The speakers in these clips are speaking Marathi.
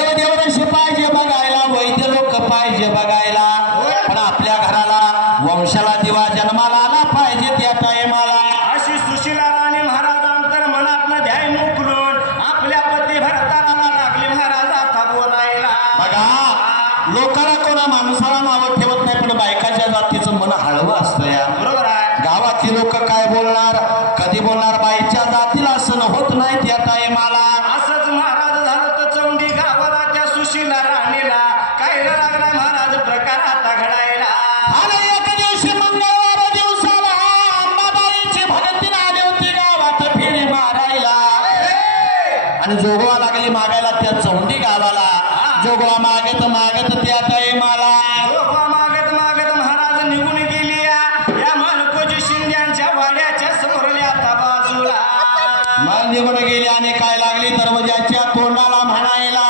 देवदेवरशी पाहिजे बघायला, वैद्य लोक पाहिजे बघायला, पण आपल्या घराला वंशाला दिवा जन्माला आला पाहिजे त्या टायमाला. अशी सुशीला राणी महाराजांतर मनातनं ध्यान उकलून आपल्या पती भरताला लागली महाराज आता बोलायला. बघा लोकांना कोणा माणसाला नावं ठेवत नाही, पण बायकाच्या जातीचं मन हळवं असतं या. बरोबर आहे. गावातली लोक काय बोलणार, कधी बोलणार, बाईच्या जातीला असं होत नाही त्या टायमाला. असंच महाराज झालं तर चौंडी गावाला त्या सुशीला राणीला काय लागला महाराज प्रकार आता घडायला. आणि एक दिवशी मंगळवार दिवसाला अंबाबाईची भगतीनं आली होती गावात फेरी मारायला. आणि जोगवा लागली मागायला त्या चौंडी गावाला. जोगवा मागत मागत त्या टायमाला जोगवा मागत मागत महाराज निघून गेली या मालकोजी शिंद्यांच्या वाड्याच्या समोरल्या आता बाजूला. मग निघून गेली आणि काय लागली दरवाजाच्या तोंडाला म्हणायला,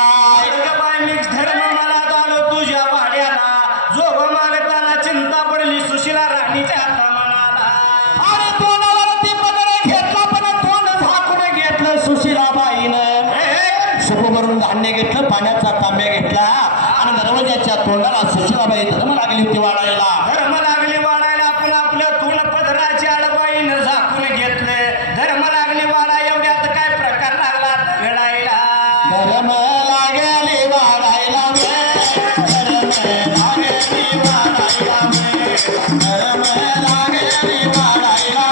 बाय मिक्स धर्म मला झालो तुझ्या वाड्याला. जोगवा मागताना चिंता पडली सुशीला राणीच्या आता मनाला. आणि तोंडावरती पदर घेतला पण तोंड झाकून घेतलं सुशीलाबाईनं. सुप भरून धान्य घेतलं, पाण्याचा तांब्या घेतला आणि दरवाजाच्या तोंडाला सुशीलाबाई धर्म लागली होती वाढायला. धर्म लागली वाढायला आपण आपलं तोंड पदराच्या आडबाईनं झाकून घेतलं. धर्म लागली वाढा एवढ्यात काय प्रकार लागला घडायला. धर्म लागली वाढायला धर्म लागली वाढायला धर्म लागली वाढायला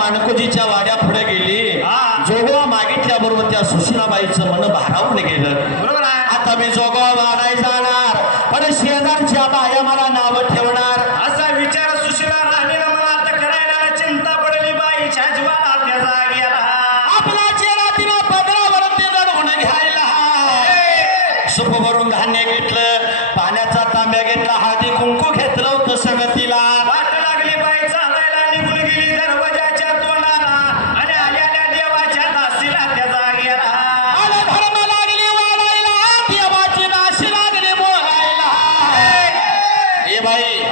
मानकोजीच्या वाड्या पुढे गेली. जोगवा मागितल्याबरोबर त्या सुशीलाबाईचं मन भारावून गेलं. बरोबर आहे. आता मी जोगवा वाढाय जाणार, पण शेजारच्या बाया मला नाव ठेवणार. असा विचार सुशीला राणीला मला आता करायला चिंता पडली. बाईच्या जीवाला त्या जाग्याला आपला चेहरा तिला पदरावरती दडवून घ्यायला. सुप भरून धान्य घेतलं, पाण्याचा तांब्या घेतला, हळदी कुंकू घेतलं होतं संगतीला. वाट लागली बाई चालायला निघून गेली दरवाजाच्या तोंडाला आणि आल्याल्या देवाच्या दासीला त्या जाग्याला. आणि धर्म लागली वाढायला, देवाची दासी लागली बोलायला. ए बाई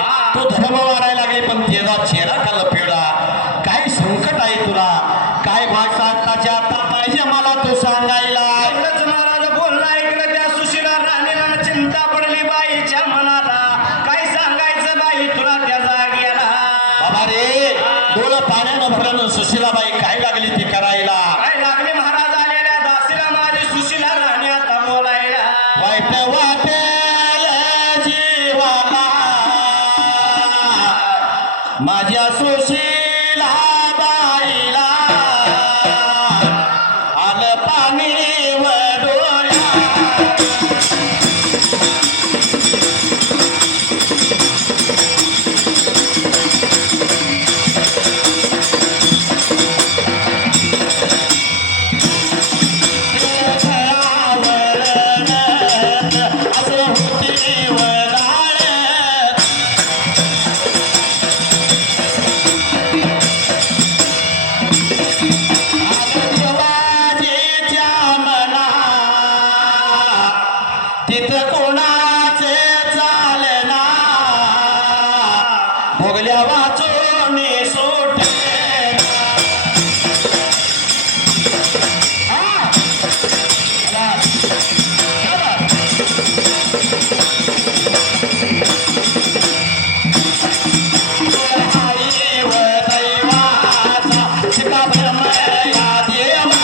सुशीलाबाई काय लागली ती करायला काय लागले महाराज आलेल्या दासीला माझी सुशीला राहण्यात बोलायला वाईट वाटेल जीवाला माझ्या सुशीला बाईला आलं पाणी व डोळ्या असं होती वगाळत देवाजीच्या मना तिथं कोणाचे चालना भोगल्या वाचून सुटे आई व दैवाचा शिका भ्रम या देवा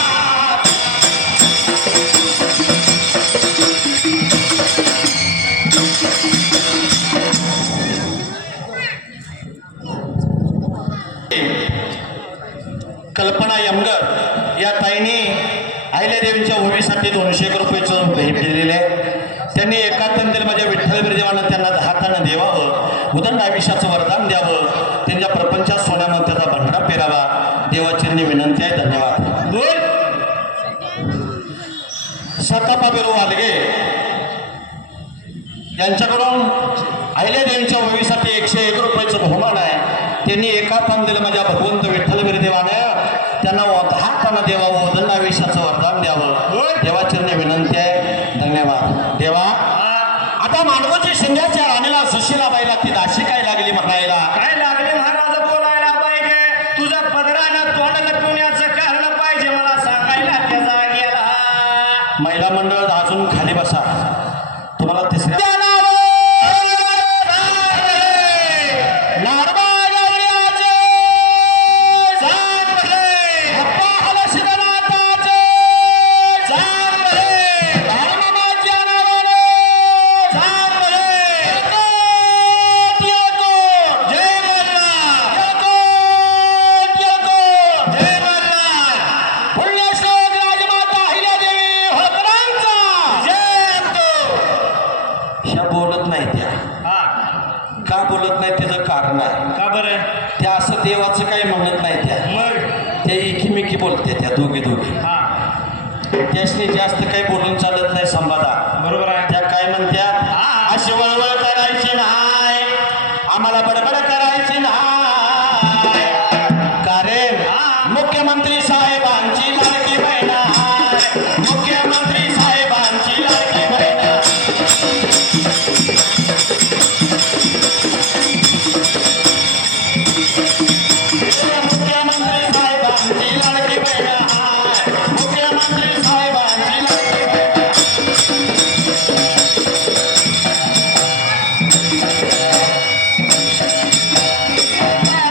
कल्पना यमगर या ताईने अहिल्यादेवीच्या ओवीसाठी 200 रुपयाचं भेट दिलेले आहे. त्यांनी एकांतील माझ्या विठ्ठल बिरदेवानं त्यांना हातानं देवावं उदंड आयुष्याचं वरदान द्यावं त्यांच्या प्रपंचात सोन्यामंत्याचा भंडारा पेरावा देवाचरणी विनंती आहे. धन्यवाद. बोल सतापाबेरू वालगे यांच्याकडून अहिल्यादेवीच्या ओवीसाठी 101 रुपयाचं बहुमान आहे. त्यांनी एका दिलं माझ्या भगवंत विठ्ठल बिरदेवानं त्यांना हातानं देवावं उदंड आयुष्याचं वरदान द्यावं देवाचरणी विनंती आहे. धन्यवाद. देवा आता मांडवची शिंद्याच्या राणीला सुशीलाबाईला ती दाशी काय लागली म्हणायला काय लागले महाराज बोलायला पाहिजे तुझ्या पदरानं तोंड लपवण्याचं कारण पाहिजे मला सांगायला त्या जागेला महिला मंडळ अजून खाली बसा. तुम्हाला तिसऱ्या बोलत नाही त्या हा का बोलत नाही त्याचं कारण आहे. का बरं त्या असं देवाचं काही म्हणत नाही त्या मग ते एकीमेकी बोलते त्या दोघी हा त्यासनी जास्त काही बोलून चालत नाही संवादा. बरोबर आहे त्या काय म्हणत्यात हा. अशी वळवळ करायची नाही आम्हाला बडबड करायची नाही कारण मुख्यमंत्री साहेबांची लाडकी बहीण आहे. मुख्यमंत्री साहेबांची लाडकी बहीण मुख्यमंत्री साहेबांची लाडकी बहीण आहे. मुख्यमंत्री साहेबांची लाडकी बहीण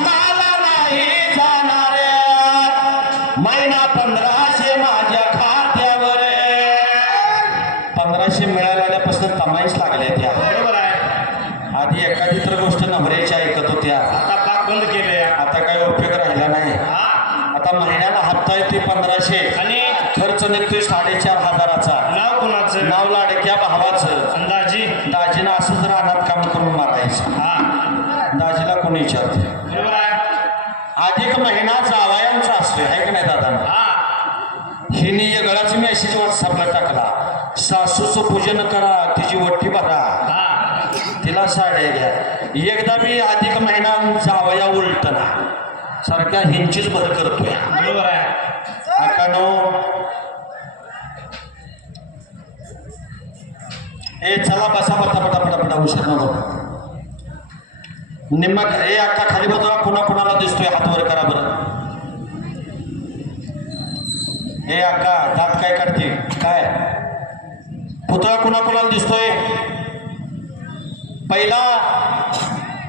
मला नाही जाणाऱ्या महिना 1500 माझ्या खात्यावर 1500 मिळाल्यापासून कमाईच लागल्या त्या. बरोबर आहे आधी एखादी तर गोष्ट नम्रेच्या ऐकत होत्या आता पाक बंद केले आता काही उपयोग राहिला नाही. हा आता महिन्याला हप्ता येते 1500 आणि खर्च निघतोय 4500चा. नाव कुणाचं नाव लाडक्या भावाचं. अंदाजी दाजीनं असंच रानात काम करून मारायचं. हा दाजीला कोणी विचारते बरोबर आहे अधिक महिना जावयांचा असतोय आहे की नाही दादा. हा हिने गळाचा मेसेज व्हॉट्सअपला टाकला सासूचं पूजन करा तिची वट्टी भरा हा तिला साड्या घ्या. एकदा मी अधिक महिना जावया उलटना सारख्या हिंचीच भर करतोय. बरोबर आहे अकानो ए चला बसा पटा पटा उशीर नको. निम्मा ए अक्का खाली बसवा कुणाला दिसतोय हात वर करा बरं. ए अक्का दात काय काढते काय पुतळा कुणाला दिसतोय. पहिला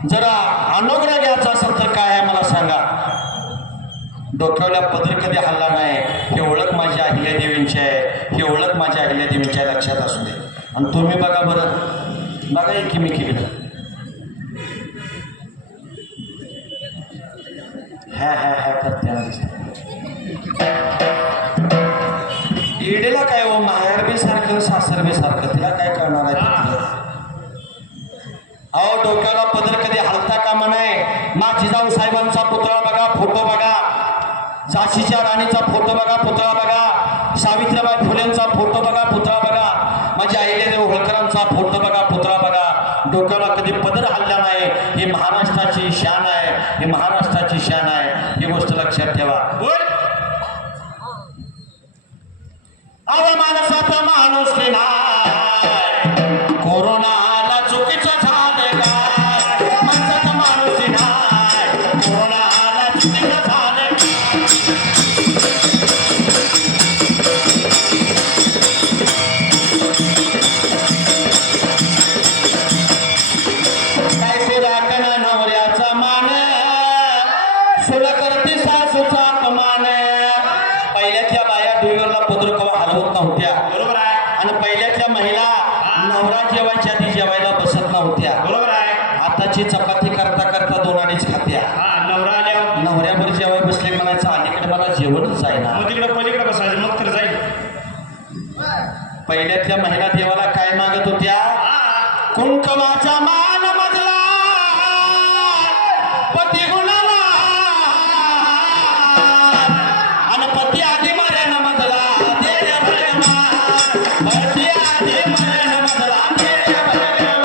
जरा अनुग्रह घ्यायचा असेल तर काय आहे मला सांगा. डोक्यावल्या पदर कधी हल्ला नाही. ही ओळख माझ्या अहिल्यादेवींची आहे, ही ओळख माझ्या अहिल्यादेवींच्या आहे, लक्षात असू दे. आणि तुम्ही बघा बरं, बघा एकीमेकीकडं ह्या करते. इडेला काय हो, माहेर बी सारखं सासर बी सारखं, तिला काय करणार आहे तिथलं? अहो डोक्याला पदर कधी हलता कामा नये. मा जिजाऊ साहेबांचा पुतळा बघा, फोटो बघा, झाशीच्या राणीचा फोटो बघा, पुतळा बघा, सावित्रीबाई फुलेंचा फोटो बघा, पुतळा बघा, माझ्या अहिल्यादेवी होळकरांचा फोटो बघा, पुतळा बघा. डोक्याला कधी पदर हल्ला नाही. ही महाराष्ट्राची शान आहे, ही महाराष्ट्राची शान आहे. ही गोष्ट लक्षात ठेवा. बोल. अव माणसाचा माणूस नाही, कोरोनाला चुकीचं झाले काय? माणसाचा माणूस नाही, कोरोनाला चुकीचं झाले. काय ते राखणं नवऱ्याचा मान, सुला करते सासूचा अपमान. पहिल्यातल्या बाया दुईवरला पदर कवा हलवत नव्हत्या, बरोबर आहे, आणि पहिल्यातल्या महिला नवरा जेवायच्या आधी जेवायला बसत नव्हत्या. बरोबर आहे. आताची चपाती करता करता दोन अडीच खात्या. नवरा आल्यावर नवऱ्यावर जेवाय बसले म्हणायचं अलीकडे मला जेवणच जायना. मग तिकडे पलीकडे बसायचं, मग तर जाईल. पहिल्यातल्या महिला देवाला काय मागत होत्या? कुंकवाचा मान मधला पती गुणाला, आणि पती आधी मरण मधला दे रे भगवान. पती आधी मरण मधला दे रे भगवान.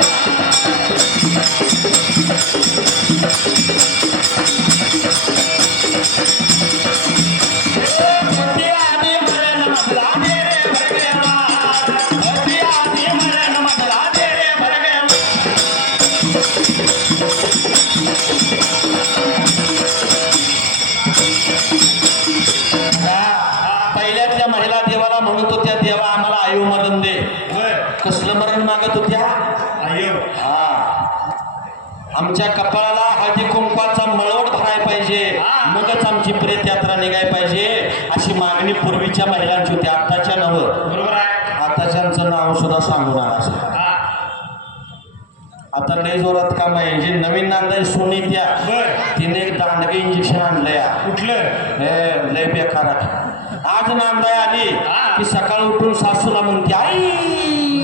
पती आधी मरण मधला दे रे भगवान. पती आधी मरण मधला दे रे भगवान. पहिल्यातल्या महिला देवाला म्हणत होत्या, देवा आम्हाला आयु मरण दे. बर. कसलं मरण मागत होत्या? अय्यो. हा, आमच्या कपाळाला हळदी कुंकवाचा मळवट भराय पाहिजे, मगच आमची प्रेत यात्रा निघाय पाहिजे, अशी मागणी पूर्वीच्या महिलांची होती. आताच्या नवं, बरोबर आहे. आताच्यांचं नाव सुद्धा सांगू नका. आता लय जोरात काम आहे. जे नवीन नांदाय सोनी त्या, बर. तिने एक दांडगे इंजेक्शन आणलं या. कुठलं? हे लय बेकार आहे. आज नांदाय आली की सकाळ उठून सासूला म्हणते, आई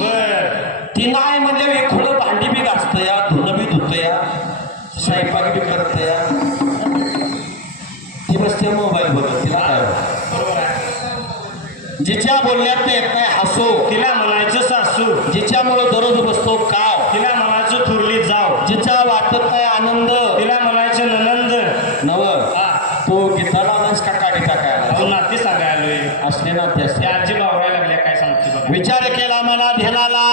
बर. ती नाही म्हणजे एक खुलं भांडी बी घासतं या, धुणं बी धुतं या, स्वयंपाक बी करतं या. ती बसते मोबाईल बघत, तिला काय होतं? बरोबर आहे. जिच्या बोलण्यात येत नाही हसो, तिला म्हणायचं सासू, जिच्यामुळं दररोज बसतो काव, तिला म्हणायचं थुरली जाव, जिच्या वाटत नाही आनंद, तिला म्हणायचं ननंद. नव तो गीताला आलास का काढी टाकायला? अहो नाती सांगायलोय. असले ना ते असले. त्या आजी बावरायला लागल्या, काय सांगते बघा. विचार केला मला ध्यानाला,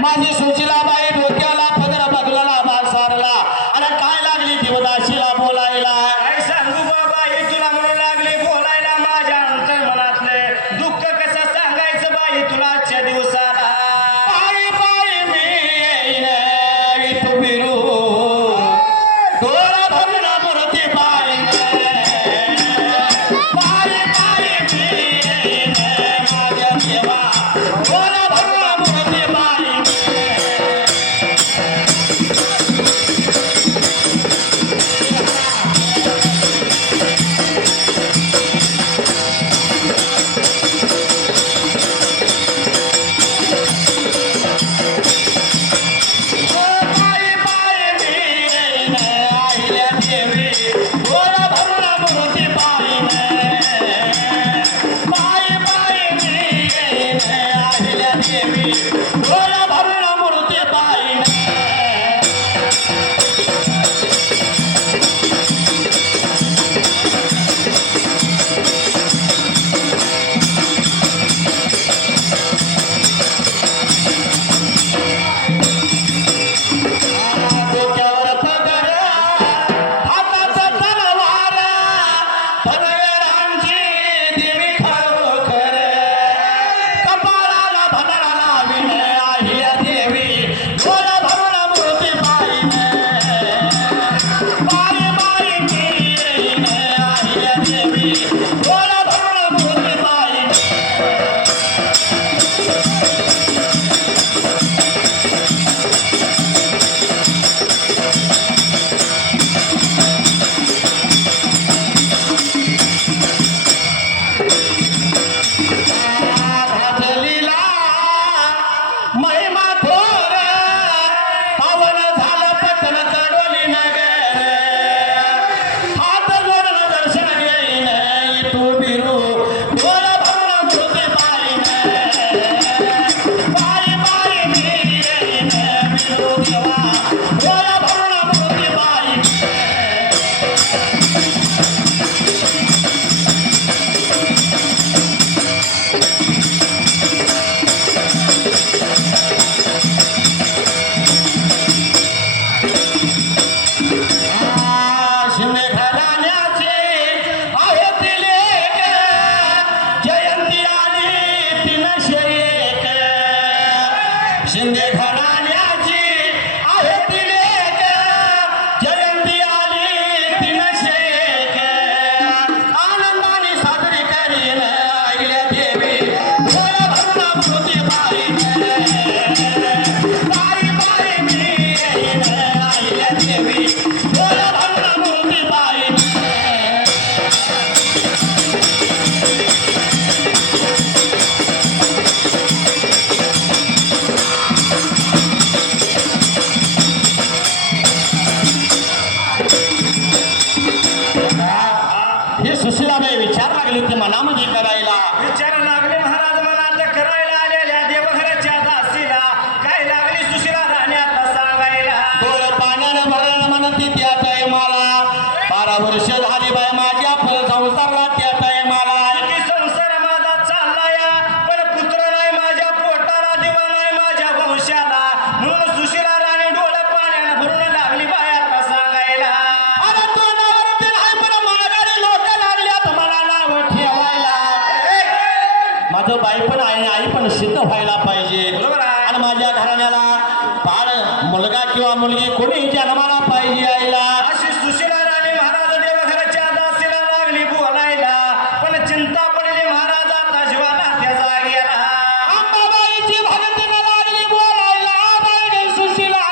माझी सुशीलाबाई डोक्याला पदर बगलाला बासारला, आणि काय लागली दिवदाशीला बोलायला. काय सांगू बाबा, हे तुला म्हणू लागले बोलायला, माझ्या अंतर मनातले दुःख कसं सांगायचं बाई तुला आजच्या दिवसाला. पायी पायी मी येईन विठू बिरू, डोळा भरून मूर्ती पाहिन. पायी पायी मी येईन माझ्या देवा, डोळा भरून मूर्ती पाहिन. ती मनामध्ये करायला. विचार लागले महाराज मनात करायला आलेल्या देवघराच्या दासीला काय लागली सुशिला राणी आता सांगायला. डोळ पाण्यानं भरलं म्हणती त्या टायमाला 12 वर्ष झाली बाय माझ्या फळ संसारला त्या टायमाला. किती संसार माझा चाललाय पण पुत्र नाही माझ्या पोटाला दिवा नाही माझ्या वंशाला म्हणून सुशिला राणी डोळ पाण्यानं भरून लागली बाय आता सांगायला. अरे तोंडावरती नाही पण माघारी लोक लागल्यात मला नाव ठेवायला. माझं बाई पण आहे आई पण सिद्ध व्हायला पाहिजे. बरोबर आहे. आणि माझ्या घराण्याला बाळ मुलगा किंवा मुलगी कोणी जन्माला पाहिजे आईला. अशी सुशिला राणी महाराज देवघराच्या दासीला लागली बोलायला पण चिंता पडली महाराज आता जीवाला त्या जागेला. अंबाबाईची भक्तीला लागली बोलायला. बाई सुशिला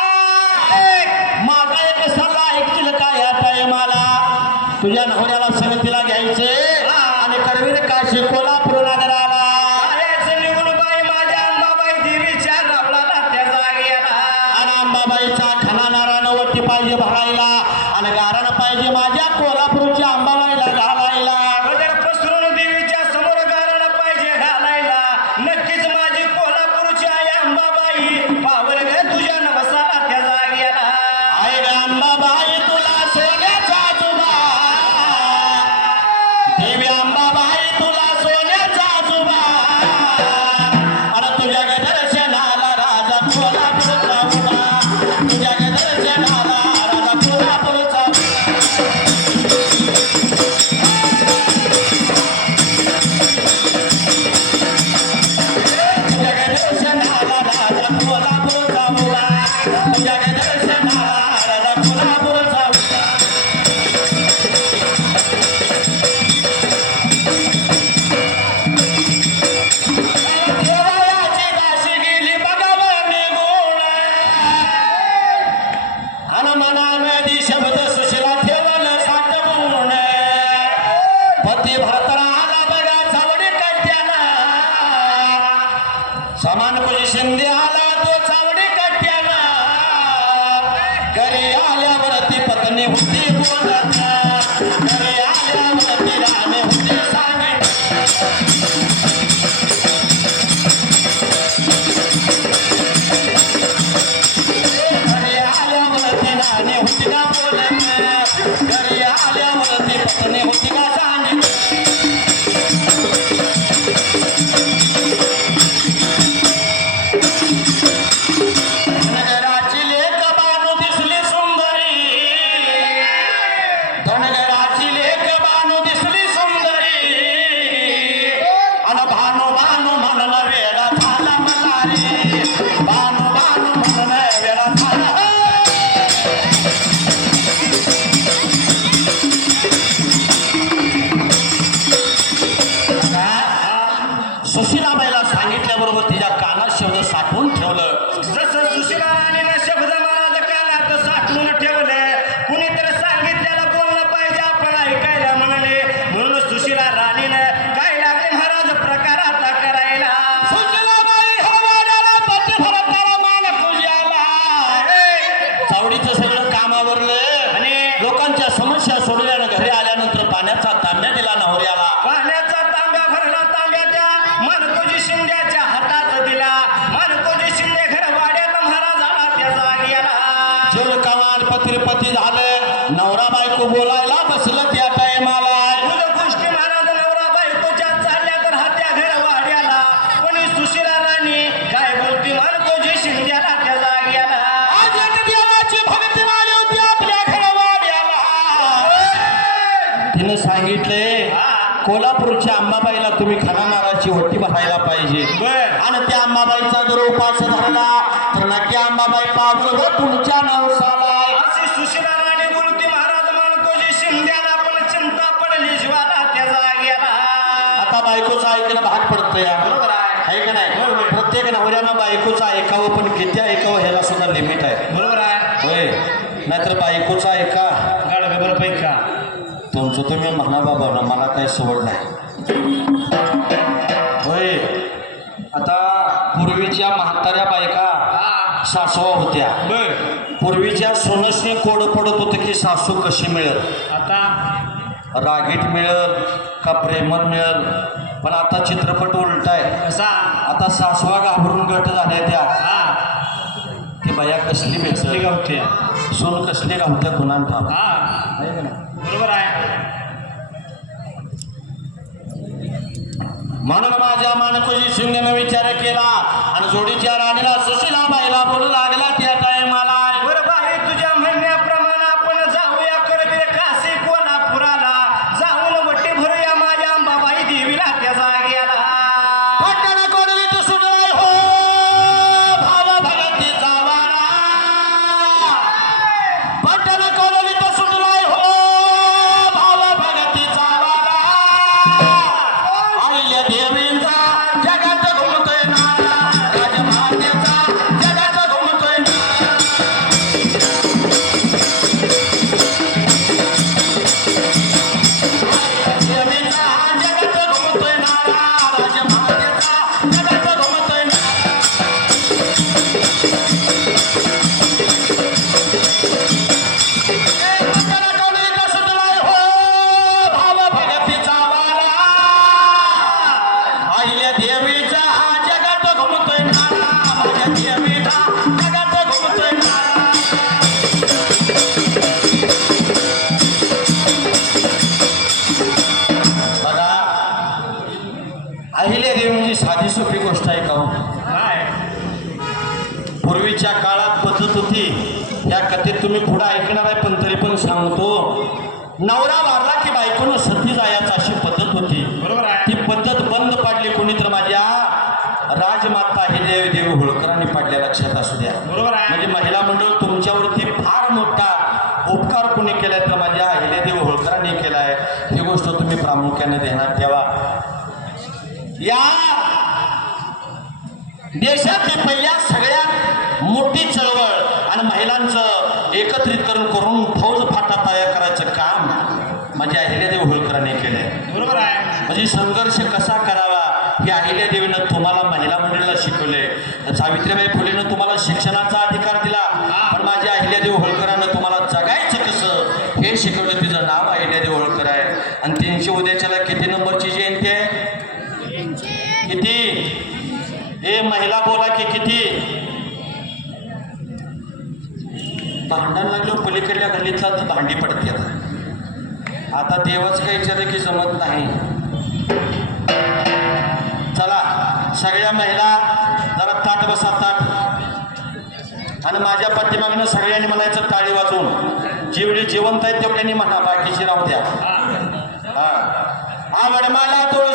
माझा एक सल्ला ऐकतील का या टायमाला. तुझ्या नवऱ्याला संगतीला घ्यायचे आणि करवीर काशी कोल्हापूर नगराला. बाहेरचं निघून बाई माझ्या अंबाबाई देवीच्या रावळाला त्या जागेला. आणि अंबाबाईचा खना नारायणवरती पाहिजे भरायला आणि गारण पाहिजे माझ्या कोल्हापूरच्या अंबाबाईला घालायला. पदर पसरून देवीच्या समोर गारण पाहिजे घालायला. नक्कीच माझी कोल्हापूरची आई अंबाबाई पावल ग तुझ्या नवसाला त्या जागेला. आहे ग अंबाबाई तुला सोन्याचा जुबा. देवी अंबाबाई तुला सोन्याचा जुबा. आणि तुझ्या ग दर्शनाला राजा कोल्हापूरचा उभा. तुझ्या ग दर्शनाला राजा कोल्हापूरचा उभा. तुझ्या ग दर्शनाला राजा कोल्हापूरचा उभा. तुझ्या ग दर्शनाला राजा कोल्हापूरचा उभा. देवाची दासी गेली बघावं निघून. आणि मनामध्ये शब्द सुशिला ठेवलं साठवून. पती भरताना आला बघा चावडी कट्ट्याला. समान कुशी शिंदे आला तो चावडी कट्ट्याला. घरी आल्यावरती पत्नी होती बोलत. घरी आल्यावरती राणे होते सांगितलं. घरी आल्यावरती राणे होती का बोलत. घरी आल्यावरती पत्नी होती का सांगितलं. धनगराची लेक बानू दिसली सुंदरी. धनगराची लेक बानू दिसली सुंदरी. आणि भानू भानू म्हणून वेडा झाला मला रे. भानू भानू म्हणून वेडा झाला. सुशिलाबाईला सांगितल्याबरोबर तिच्या कानात शब्द साठवून ठेवलं. जसं सुशिला राणीनं शब्द महाराज कानात साठवून ठेवले. कुणीतरी सांगितलेलं बोललं पाहिजे आपण ऐकायला म्हणले. म्हणून सुशिला राणीनं काय लागले महाराज प्रकार आता करायला. सुशिलाबाई हरवाड्याला पती भरताला मान पूजाला. चावडीचं सगळं काम आवरलं आणि लोकांच्या समस्या सोडल्यानं घरी आल्यानंतर पाण्याचा तांब्या दिला नवऱ्याला. पाण्याचा तांब्या भरला. तांब्या त्या मानकोजी शिंद्याच्या हातात दिला. मानकोजी शिंदे घर वाड्यात महाराज आला त्या जागेला. जेवढं कमाल पत्री झालं नवरा बायको बोलायला बसलं त्या टायमाला. तुझं गोष्टी महाराज नवरा बायकोच्या चालल्या तर हात्या घर वाड्याला. कोणी सुशिला राणी काय बोलती मानकोजी शिंद्याला त्या जागेला. आज एक देवाची भक्ती आली होती आपल्या घरवाड्याला. तिनं सांगितले कोल्हापूरच्या अंबाबाईला तुम्ही खना नाराची वट्टी भरायला पाहिजे. बर. आणि त्या अंबाबाईचा जर उपास धरला तर नक्की अंबाबाई पावलं व तुमच्या नवसाला. अशी सुशिला राणी बोलती महाराज मानकोजी शिंद्याला पण चिंता पडली जीवाला त्या जागेला. आता बायकोचं ऐकणं भाग पडतं या. बरोबर आहे. आहे का नाही. बरोबर. प्रत्येक नवऱ्यानं बायकोचं ऐकावं पण किती ऐकावं ह्याला सुद्धा लिमिट आहे. बरोबर आहे. होय नाहीतर बायकोचं ऐका गाडगबर पैका तुमचं तुम्ही म्हणा बाबा ना मला काही सवड नाही. होय आता पूर्वीच्या म्हाताऱ्या बायका सासवा होत्या. बर. पूर्वीच्या सोनसने कोड पडत होतं की सासू कशी मिळत. आता रागीट मिळेल का प्रेमन मिळेल, पण आता चित्रपट उलट आहे. कसा आता सासवा घाबरून गट झाल्या त्या. हा ती बाया कसली कसली भेटली गावते सोन कसली घालत्या कुणाला ठाव हा आहे का नाही? बरोबर आहे. म्हणून माझ्या मानकोजी शिंदेनं विचार केला आणि जोडीच्या राणीला सुशीला बाईला बोलू लागला त्या टायमाला. बरं बाई तुझ्या म्हणण्याप्रमाणे आपण जाऊया करबीर काशी कोल्हापुराला, जाऊन वट्टी भरूया माझ्या अंबाबाई देवीला त्या जाग्याला. पट्टण कोडवीत सुनलाय हो भाव भगतीचा वारा. पट्टण कोडवीत सुनलाय हो भाव भगतीचा वारा. आईल्या देवींचा जगात घुमतोय नारा, राजमातेचा जगात घुमतोय नारा. देवींचा जगात घुमतोय नारा, राजमातेचा जगात घुमतोय नारा. पट्टण कोडवीत सुनलाय हो भाव भगतीचा वारा. आईल्या देवीचा जगात घुमतोय नारा, माझ्या देवीचा जगात घुमतोय नारा. बघा, अहिल्या देवी म्हणजे साधी सोपी गोष्ट आहे का हो? काय पूर्वीच्या काळात पद्धत होती, या कथेत तुम्ही पुढे ऐकणार आहे पण तरी पण सांगतो. नवरा वारला की बायकोनं सती जायचं अशी पद्धत होती. बरोबर आहे. ती पद्धत बंद पाडली कोणी तर माझ्या राजमाता अहिल्यादेवी देवी होळकरांनी पाडल्या, लक्षात असू द्या. बरोबर आहे. म्हणजे महिला मंडळ तुमच्यावरती फार मोठा उपकार कोणी केलाय तर माझ्या अहिल्यादेवी होळकरांनी केलाय. ही गोष्ट तुम्ही प्रामुख्याने ध्यानात ठेवा. या देशातली पहिल्या सगळ्यात मोठी चळवळ आणि महिलांचं एकत्रीकरण करून फौज फाटा तयार करायचं काम म्हणजे अहिल्यादेवी होळकरांनी केलंय. बरोबर आहे. म्हणजे संघर्ष कसा करावा हे अहिल्यादेवीनं तुम्हाला महिला मंडळीला शिकवले. सावित्रीबाई फुलेनं तुम्हाला शिक्षणाचा अधिकार दिला, पण माझ्या अहिल्यादेवी होळकरांनं तुम्हाला जगायचं कसं हे शिकवलं. तिचं नाव अहिल्यादेवी होळकर आहे आणि त्यांची उद्याच्याला किती नंबरची जयंती आहे? किती? हे महिला बोला की किती? भांडण लागलं पलीकडल्या गल्लीतला तर भांडी पडते. आता देवाच काही विचारलं की जमत नाही. चला सगळ्या महिला जरा ताट बसा, ताट. आणि माझ्या पाठीमागनं सगळ्यांनी म्हणायचं टाळी वाजवून, जेवढी जिवंत आहेत तेवढ्यांनी म्हणा, बाकीची राहू द्या. हा आवड मला तो